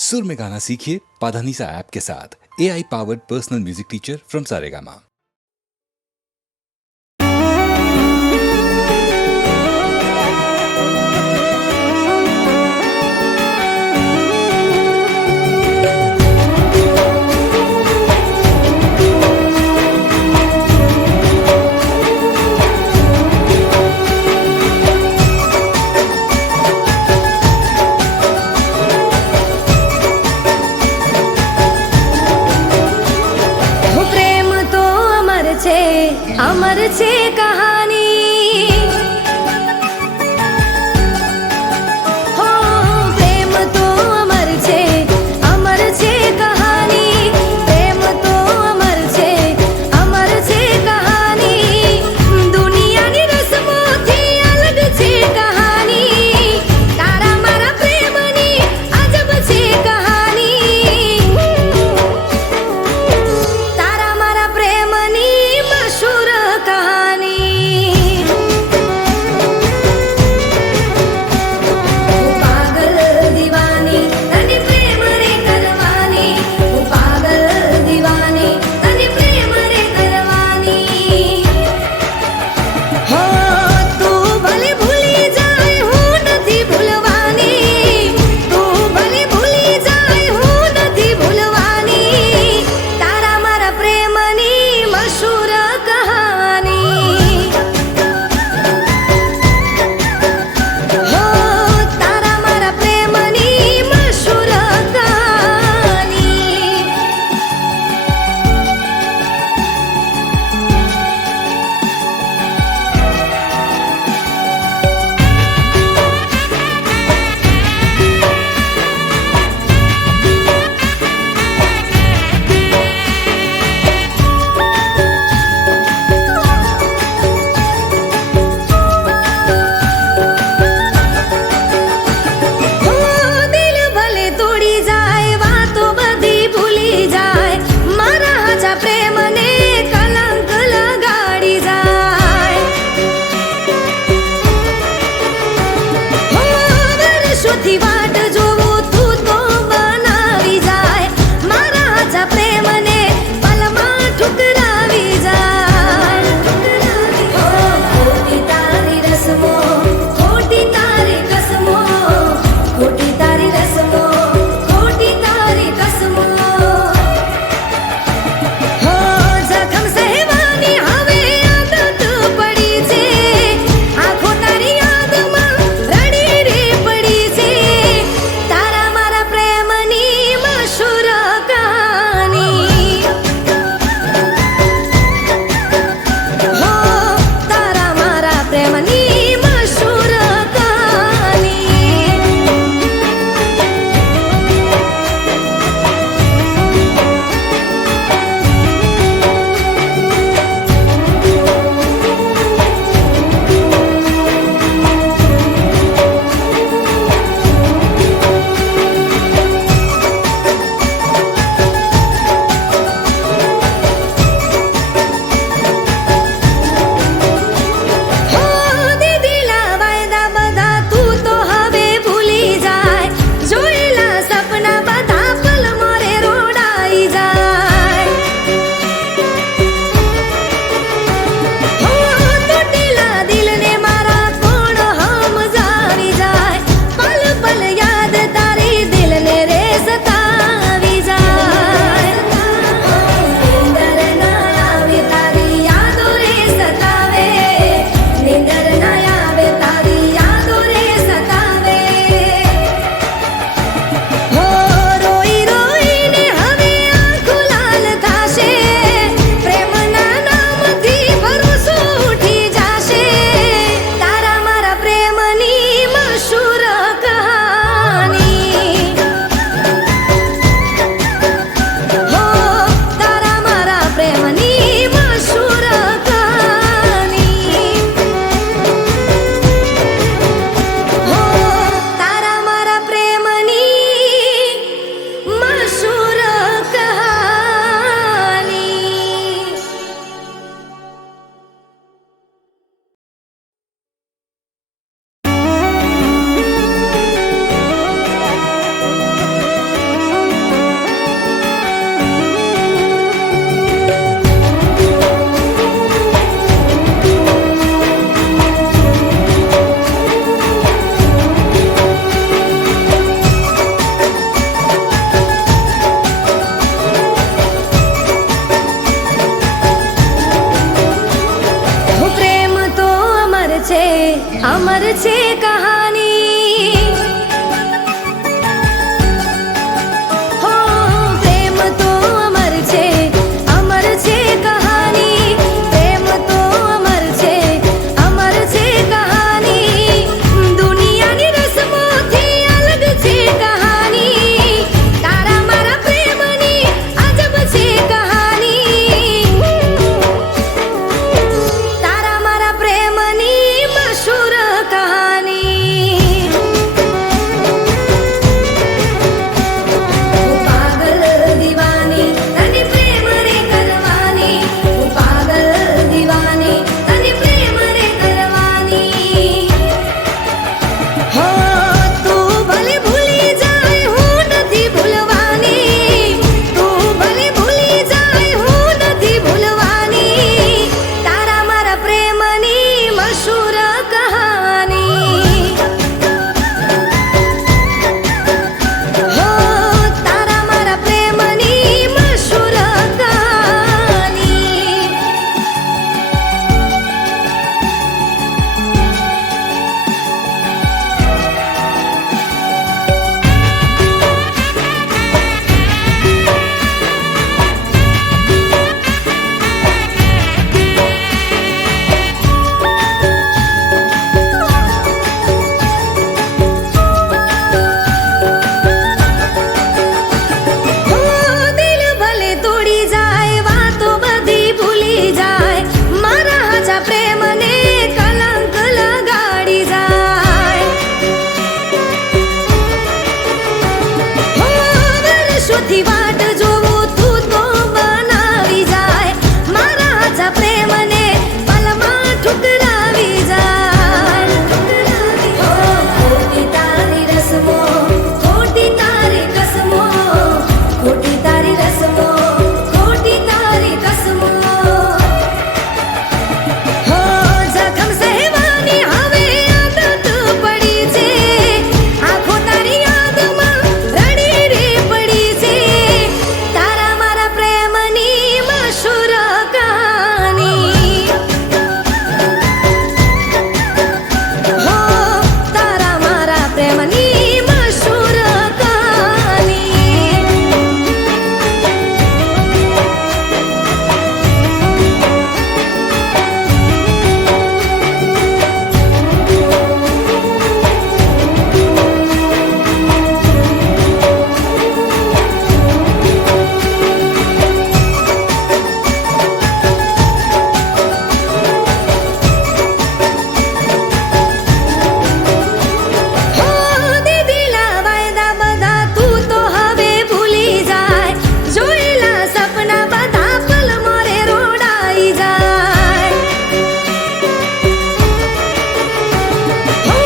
सुर में गाना सीखिए पाधानीसा ऐप के साथ AI powered personal music teacher from Saregama. अमर छे कहानी हो प्रेम तो अमर छे कहानी प्रेम तो अमर छे कहानी दुनियानी रस्मोथी अलग छे कहानी तारा मारा प्रेमनी अजब छे कहानी तारा मारा प्रेमनी मशहूर कहानी। અમર છે કહાની. હો પ્રેમ તો અમર છે કહાની. પ્રેમ તો અમર છે કહાની. દુનિયાની રસમોથી અલગ છે કહાની. તારા મારા પ્રેમની અજબ છે કહાની. તારા મારા પ્રેમની મશહૂર કહાની. હું પાગલ દીવાની તને પ્રેમ રે કરવાની. હું પાગલ દીવાની તને પ્રેમ રે કરવાની. હો તું ભલે ભૂલી જાય હું નથી ભૂલવાની. તું ભલે ભૂલી જાય હું નથી ભૂલવાની. તારા મારા પ્રેમની મશહૂર કહાની. હો તારા મારા પ્રેમની મશહૂર કહાની. હો દિલ ભલે તોડી જાય વાતો બધી ભૂલી જાય. મારા હાચા પ્રેમને કલંક લગાડી જાય. હો વર્ષોથી વાટ જોવું તું તો બનાવી જાય. મારા હાચા પ્રેમને પલમાં ઠુકરાવી જાય. હો ખોટી તારી રસમો, ખોટી તારી કસમો, ખોટી તારી રસમો, ખોટી તારી કસમો. હો જખમ સહેવાની હવે આદત પડી છે. આંખો તારી યાદમાં રડી રે પડી છે. તારા મારા પ્રેમની મશહૂર કહાની. હો તારા મારા પ્રેમની મશહૂર કહાની. હો દીધેલા વાયદા બધા તું તો હવે ભૂલી જાય. જોયેલા સપના બધા પલ મોરે રોડાઈ જાય. હો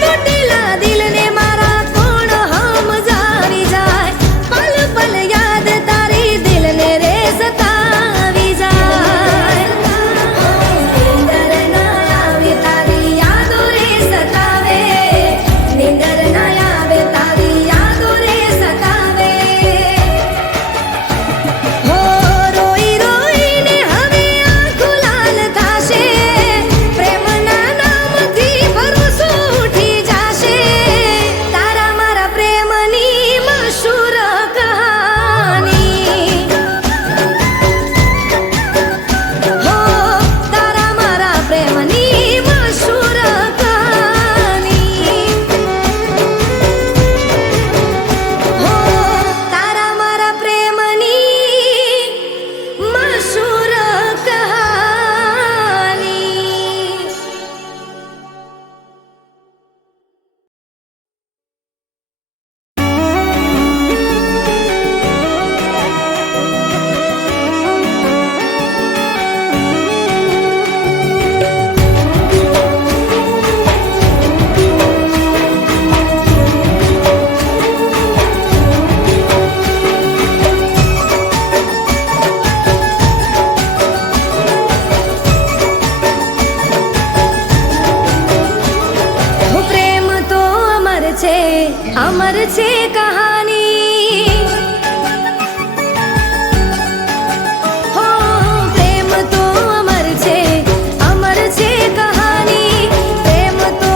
તૂટેલા દિલને મારા કોણ સમજાવી જાય. પલ પલ યાદ તારી દિલને રે સતાવી જાય. નીંદર ના આવે તારી યાદો રે સતાવે. નીંદર ના આવે તારી યાદો રે સતાવે. હો રોઈ રોઈને હવે આંખો લાલ થાશે. પ્રેમના નામથી ભરોસો ઉઠી જાશે. તારા મારા પ્રેમની મશહૂર કહાની. હો તારા મારા પ્રેમની મશહૂર કહાની. હો તારા મારા પ્રેમની મશહૂર કહાની. હો પ્રેમ તો અમર છે કહાની. હો પ્રેમ તો અમર છે કહાની. પ્રેમ તો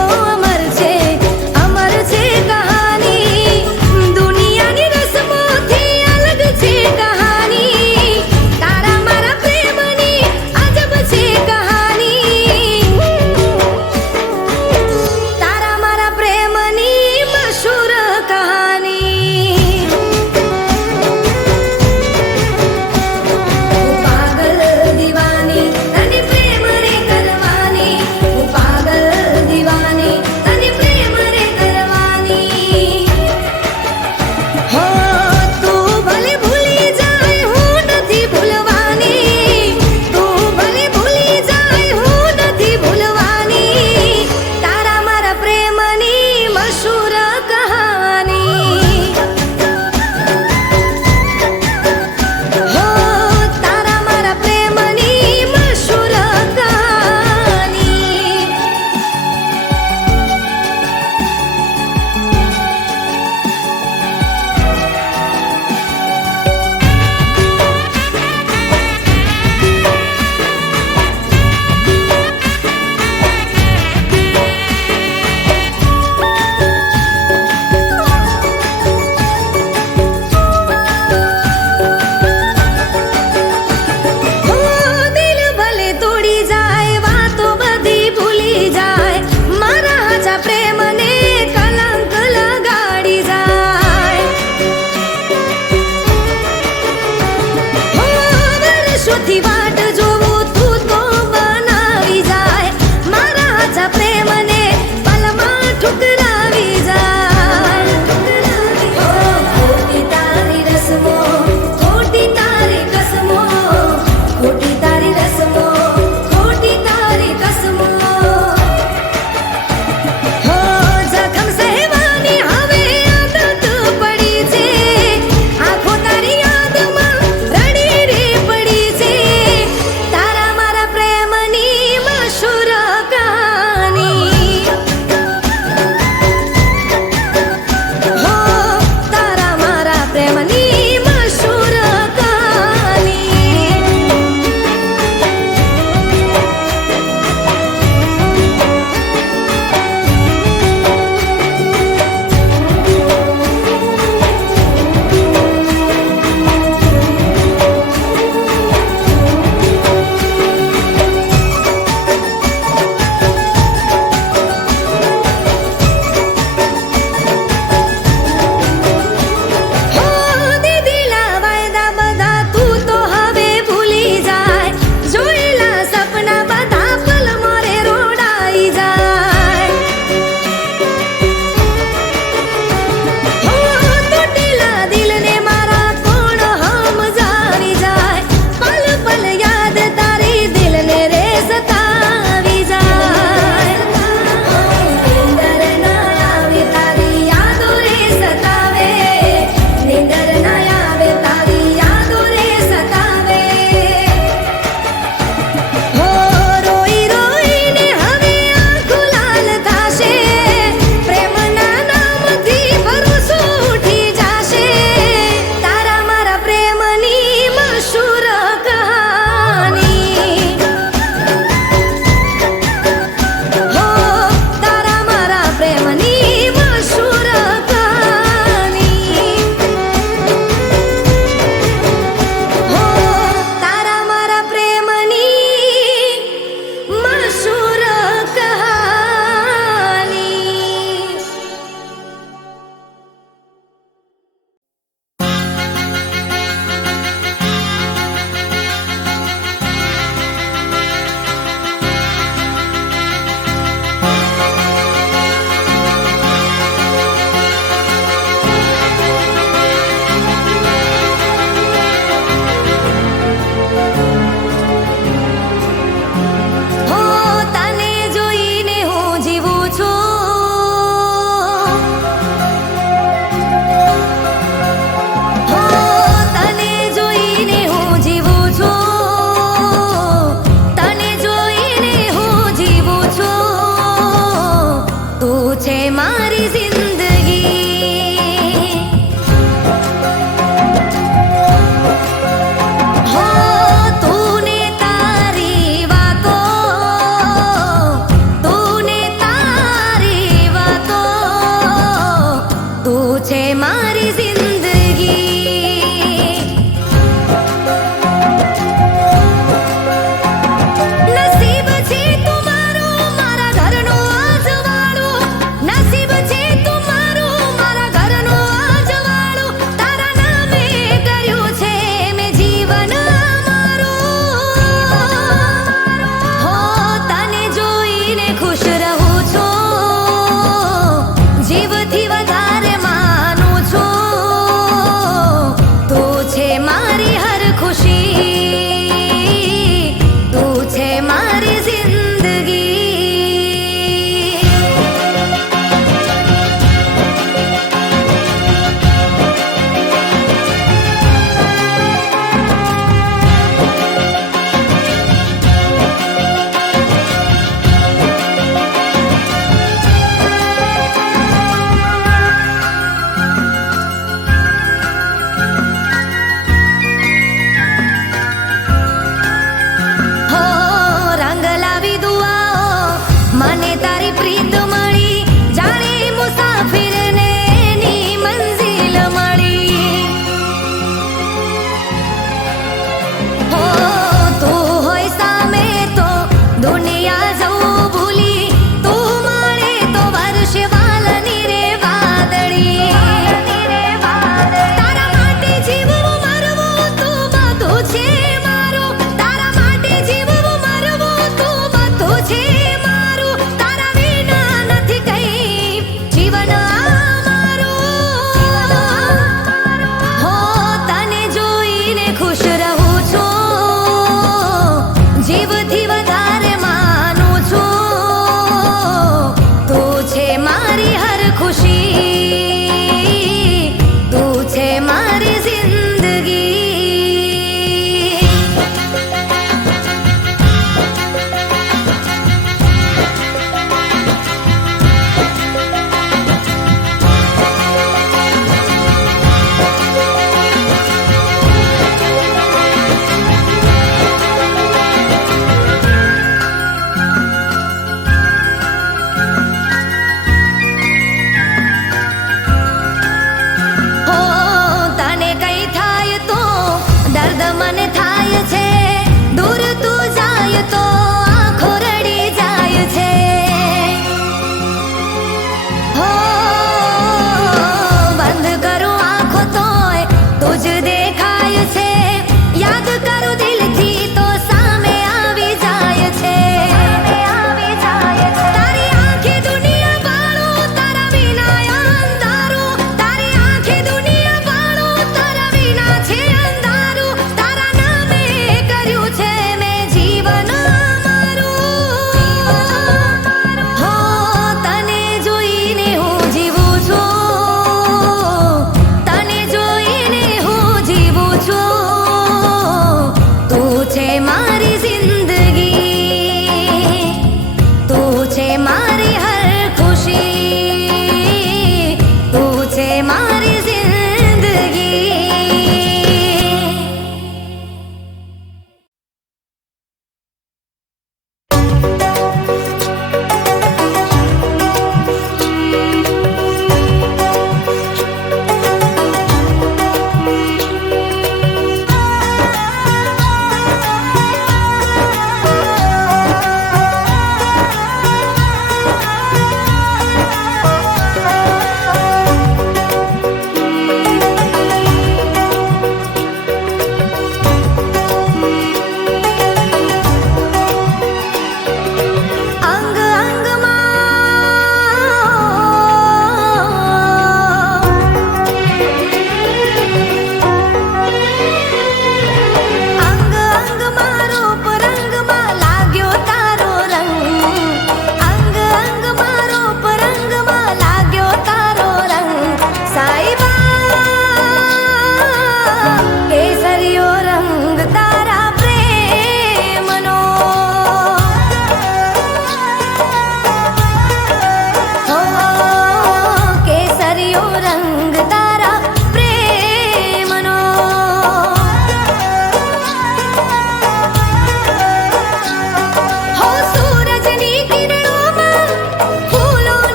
પ્રેમની મશહૂર કહાની.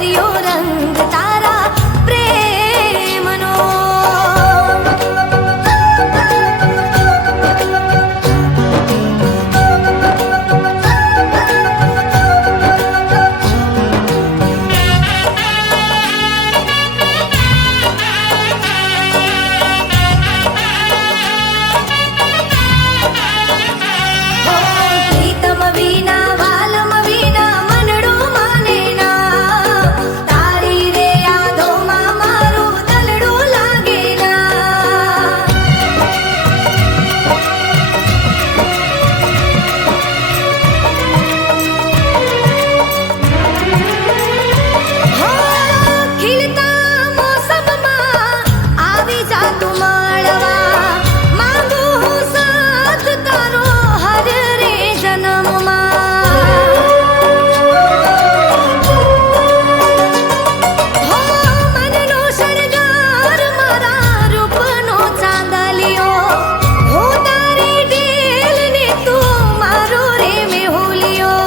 કેસરિયો રંગ તારા પ્રેમનો. પ્રીતમ વિના વાલમ વિના મનડો માને ના, તારી રે યાદોમાં મારું દલડું લાગે ના. હો ખીલતા મોસમમાં આવી જા તું મળવા, માંગુ હું સાથ તારો હર રે જન્મમાં. હો મનનો શણગાર મારા રૂપનો ચાંદલિયો, હું તારી ડેલ ને તું મારો રે મેહુલિયો.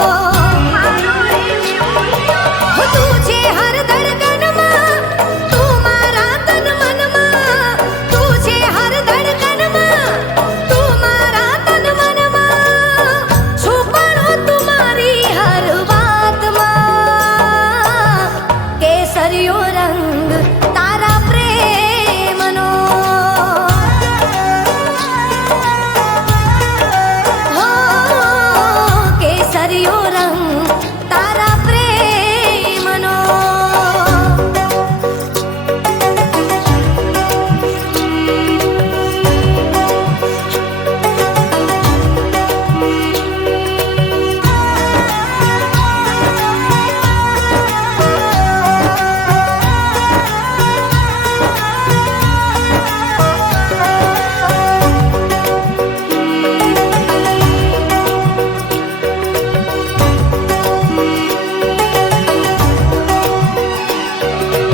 હો તું છે હર ધડકનમાં, તું મારા તન મનમાં, તું છે હર ધડકનમાં, તું મારા તન મનમાં, છુપાણો તું મારી હર વાતમાં. કેસરિયો રંગ તારા પ્રેમનો. હો કેસરિયો રંગ તારા પ્રેમનો.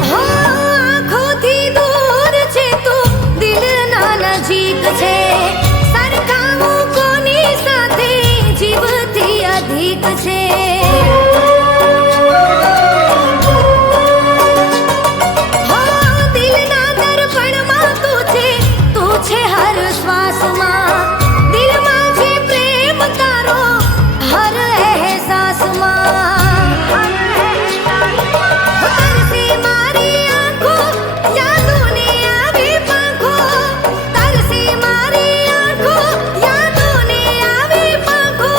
હો આંખોથી દૂર છે તું, દિલના નજીક છે, સરખાવું કોની સાથે જીવથી અધિક છે. હો દિલના દર્પણમાં તું છે હર શ્વાસમાં, દિલમાં છે પ્રેમ તારો હર અહેસાસમાં. તરસે મારી આંખો યાદોને આવે પાંખો, તરસે મારી આંખો યાદોને આવે પાંખો,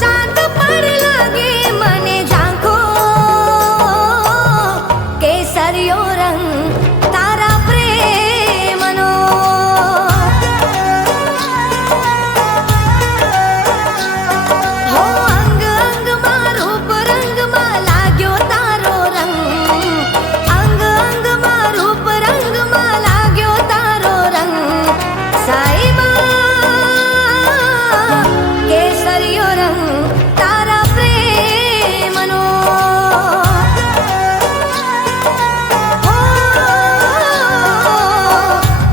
ચાંદ પણ લાગે મને ઝાંખો. કેસરિયો રંગ તારા પ્રેમનો. હો અંગ અંગમાં રૂપ રંગમાં લાગ્યો તારો રંગ, અંગ અંગમાં રૂપ રંગમાં લાગ્યો તારો રંગ. સાઈબા કેસરિયો રંગ તારા પ્રેમનો. હો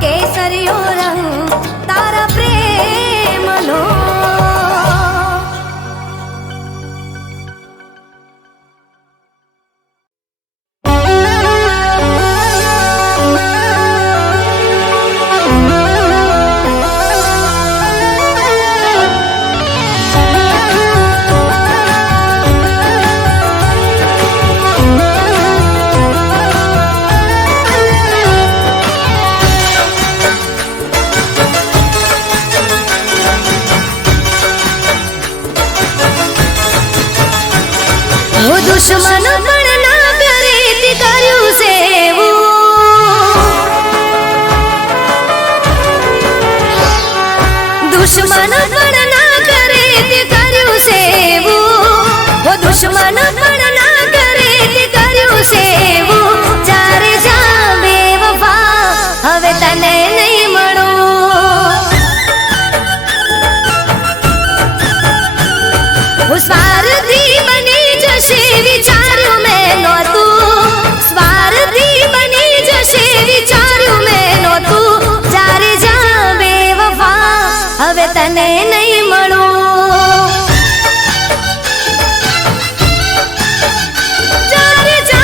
કેસરિયો રંગ તારા પ્રેમનો. હો દુશ્મન પણ ના કરે તે કર્યું સેવું, દુશ્મન પણ ના કરે તે કર્યું સેવું. હો દુશ્મન પણ ના કરે તે કર્યું સેવું. જ્યારે જા બેવફા હવે તને નહીં મળું. હું સ્વાર્થી બની જશે વિચાર્યું મેં નહોતું, સ્વાર્થી બની જશે વિચાર્યું મેં નહોતું. જ્યારે જા બેવફા હવે તને નહીં મળું. જ્યારે જા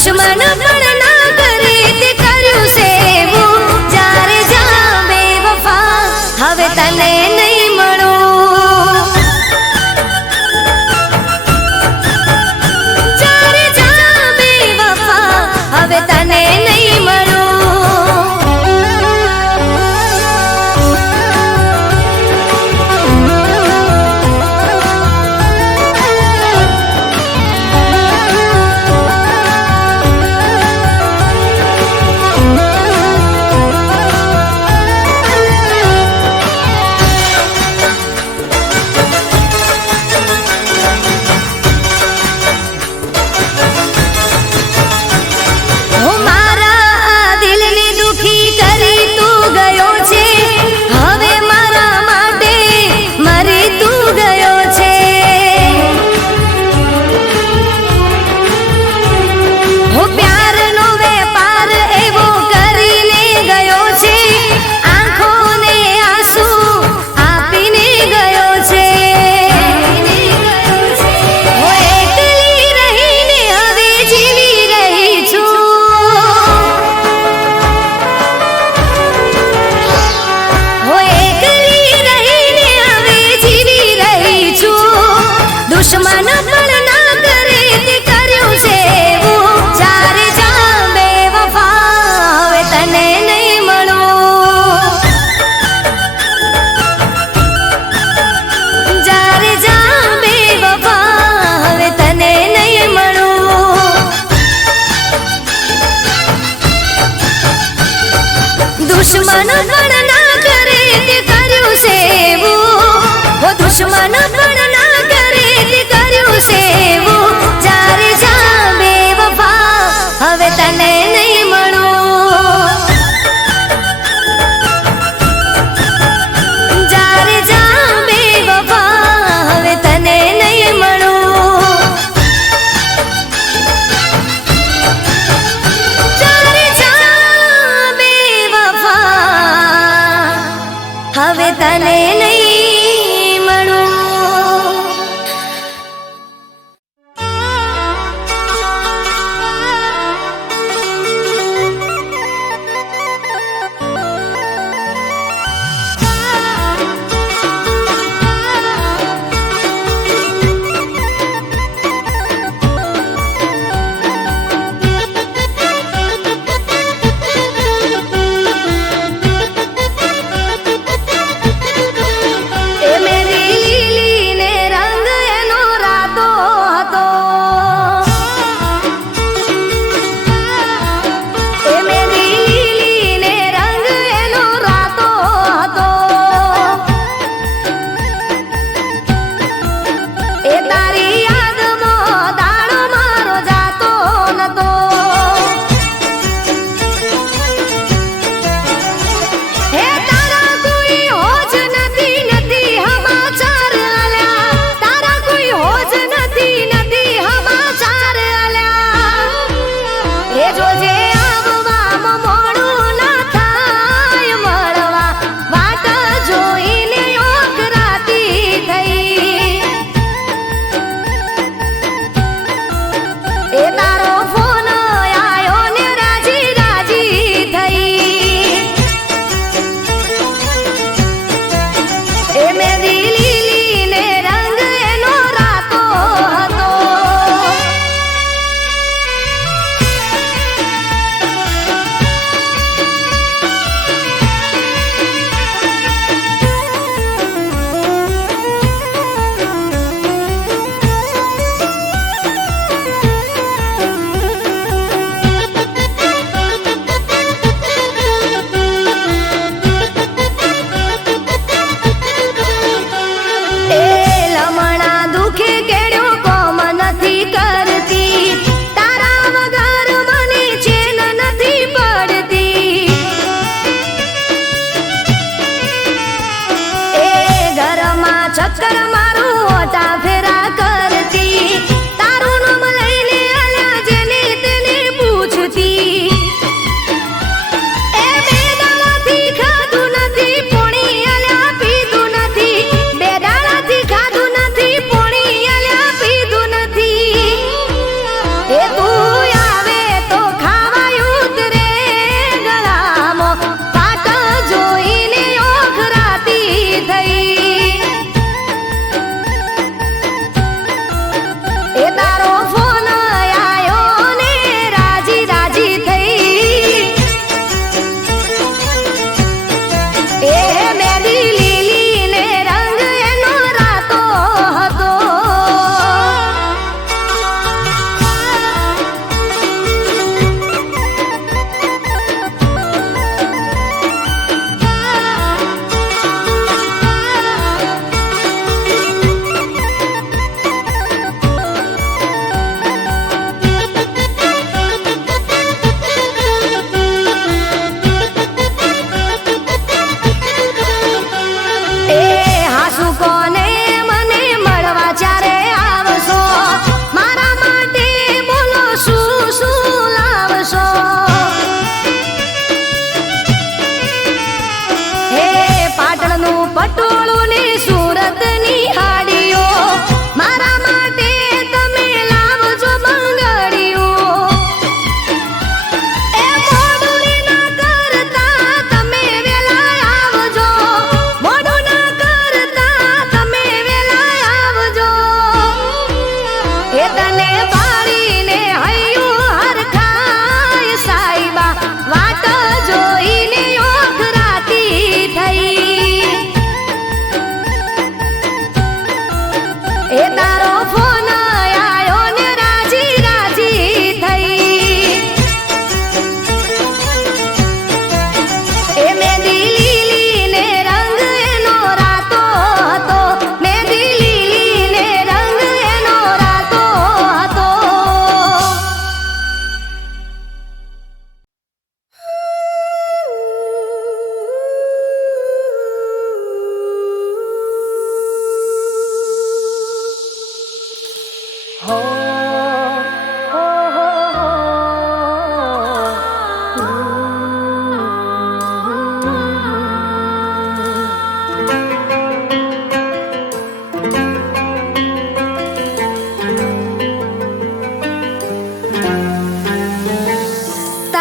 દુશ્મન પણ ના કરે તે કર્યું સેવું જ્યારે જા બેવફા હવે તને નહીં મળું જ્યારે જા બેવફા હવે તને નહીં મળું દુશ્મન પણ ના કરે તે કર્યું સેવું જ્યારે જા બેવફા હવે તને નહીં મળું જ્યારે જા બેવફા હવે તને નહીં મળું દુશ્મન પણ ના કરે તે કર્યું સેવું દુશ્મન પણ ના સેવું જ્યારે જા બેવફા હવે તને નહીં મળું જ્યારે જા બેવફા હવે તને નહીં મળું જ્યારે જા બેવફા હવે તને નહીં મળું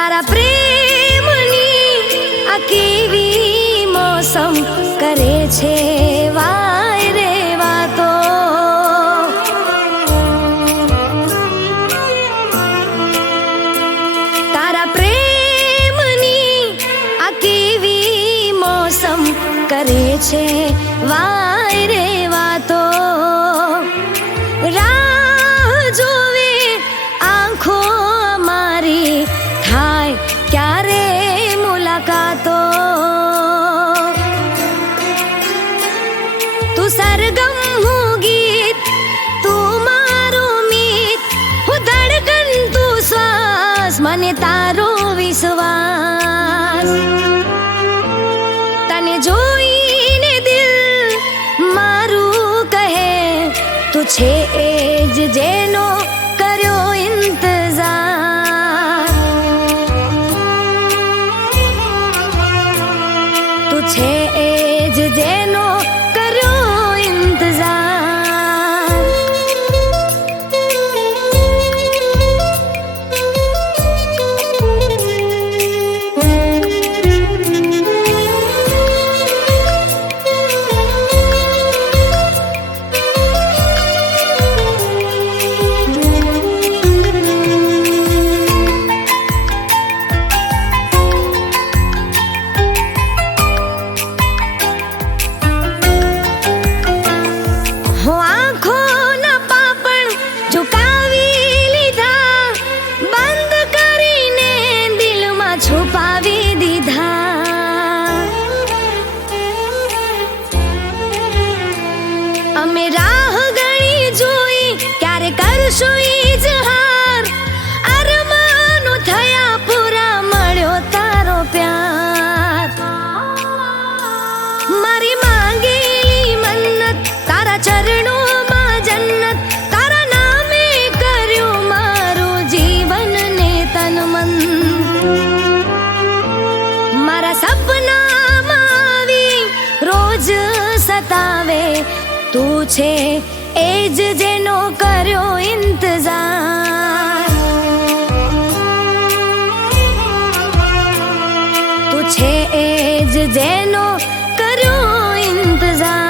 તારા પ્રેમની આ કેવી મોસમ કરે છે વાય રે વાતો. તારા પ્રેમની આ કેવી મોસમ કરે છે વાય રે વાતો. રાહ જોવે આંખો અમારી થાય ક્યારે મુલાકાતો. તું સરગમ હું ગીત, તું મારું મીત, હું ધડકન તું શ્વાસ, મને તારો વિશ્વાસ. તને જોઈને દિલ મારું કહે તું છે એ જ જેનો કર્યો ઇંતજાર. તું છે એ જ જેનો કર્યો ઇંતજાર. હું આંખોના પાપણ ઝુકાવી લીધા, બંધ કરીને દિલમાં છુપાવી દીધા. અમે રાહ ગણી જોઈ ક્યારે કરશું ઇજહાર. અરમાનો થયા પૂરા મળ્યો તારો પ્યાર. મારી માંગેલી મન્નત તારા ચરણોમાં જન્નત, તારા નામે કર્યું મારું જીવન ને તન મન. મારા સપનામાં આવી રોજ સતાવે તું છે એ જ જેનો કર્યો ઇંતજાર. તું છે એ જ જેનો કર્યો ઇંતજાર.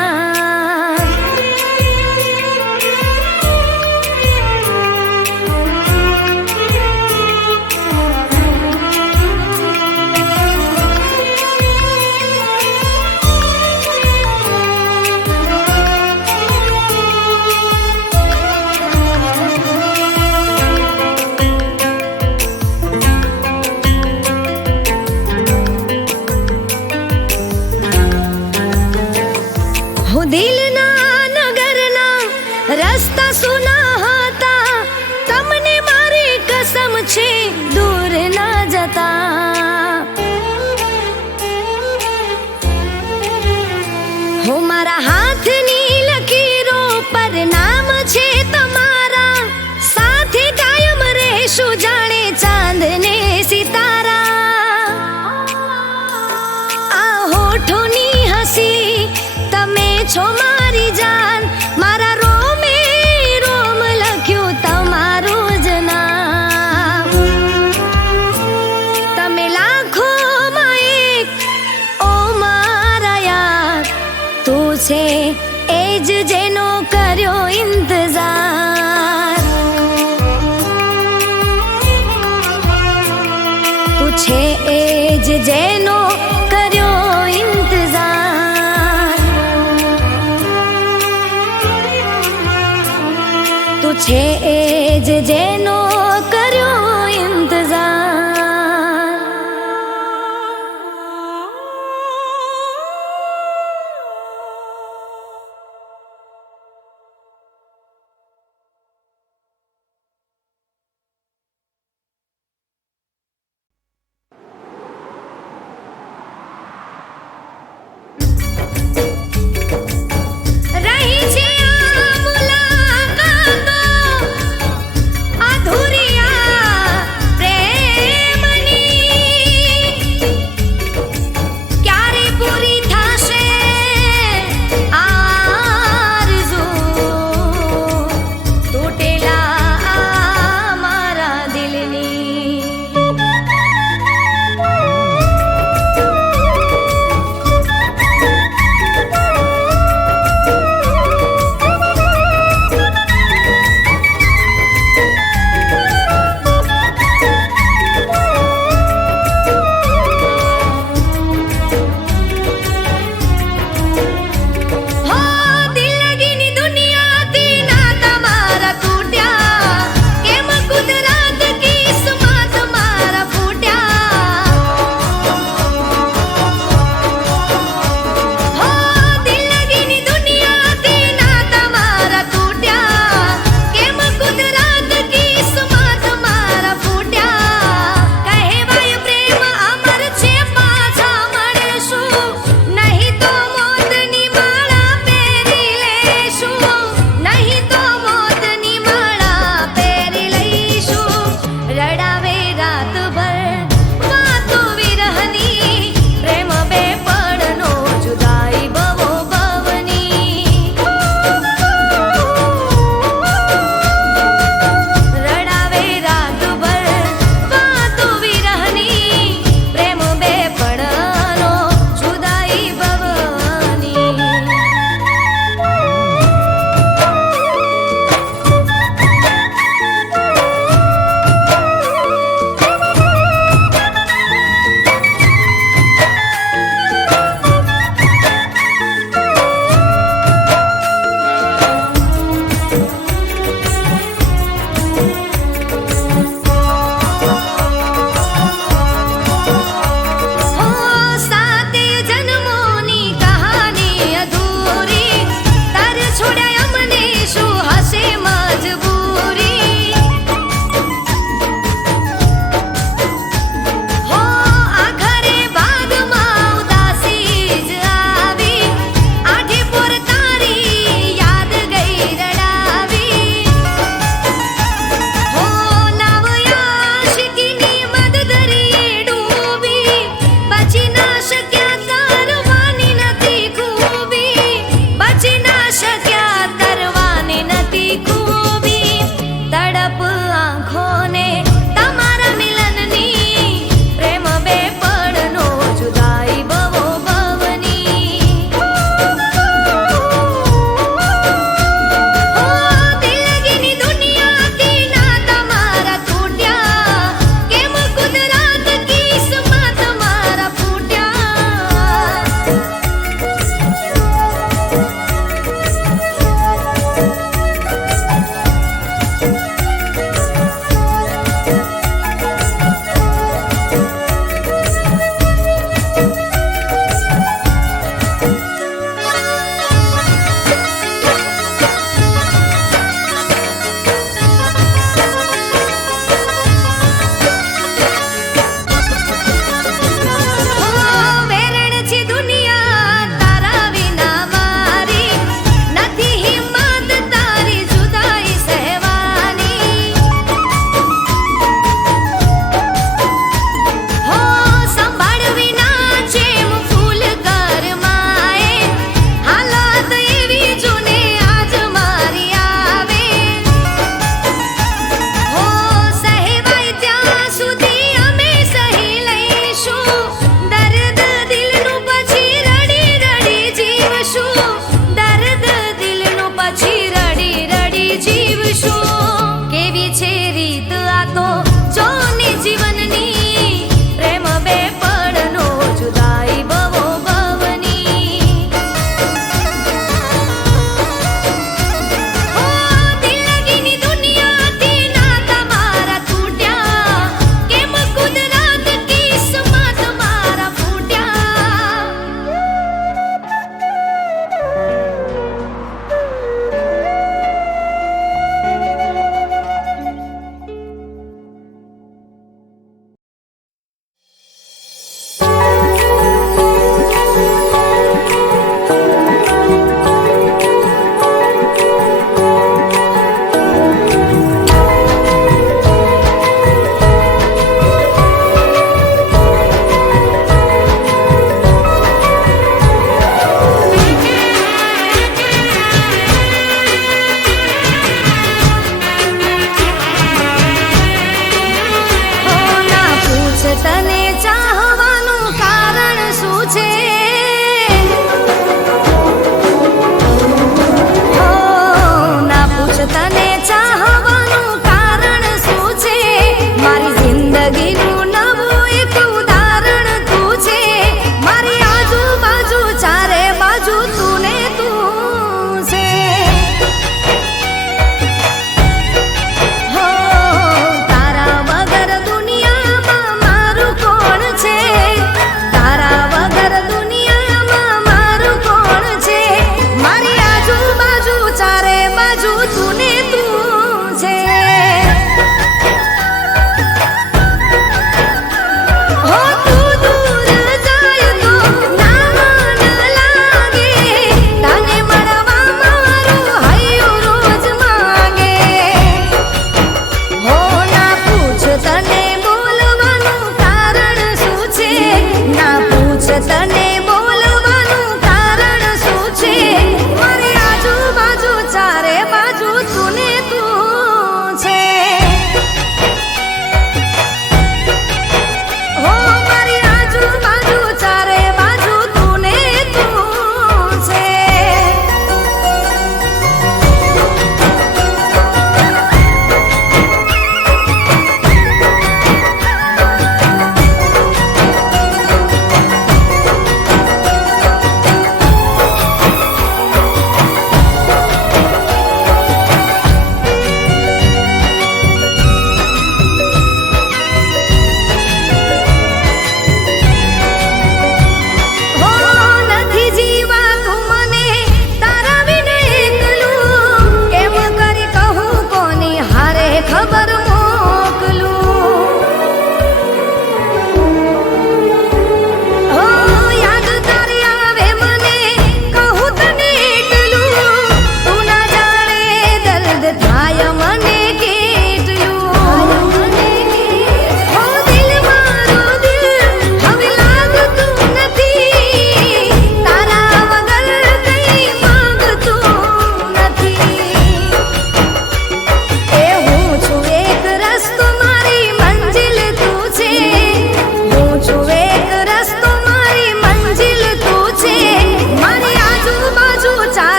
હું દિલના નગરના રસ્તા સુના હતા, તમને મારી કસમ છે દૂર ના જતા. હું મારા હાથની લકીરો પર નામ છે તમારા, સાથે કાયમ રહેશું જાણે ચાંદ ને સિતારા. આ હોઠોની હસી તમે છો મારી જાન, મારા રોમે રોમ લખ્યું તમારું જ નામ. તમે લાખોમાં એક ઓ મારા યાર, તું છે એ જ જેનો કર્યો ઇંતજાર. તું છે એ જ જેનો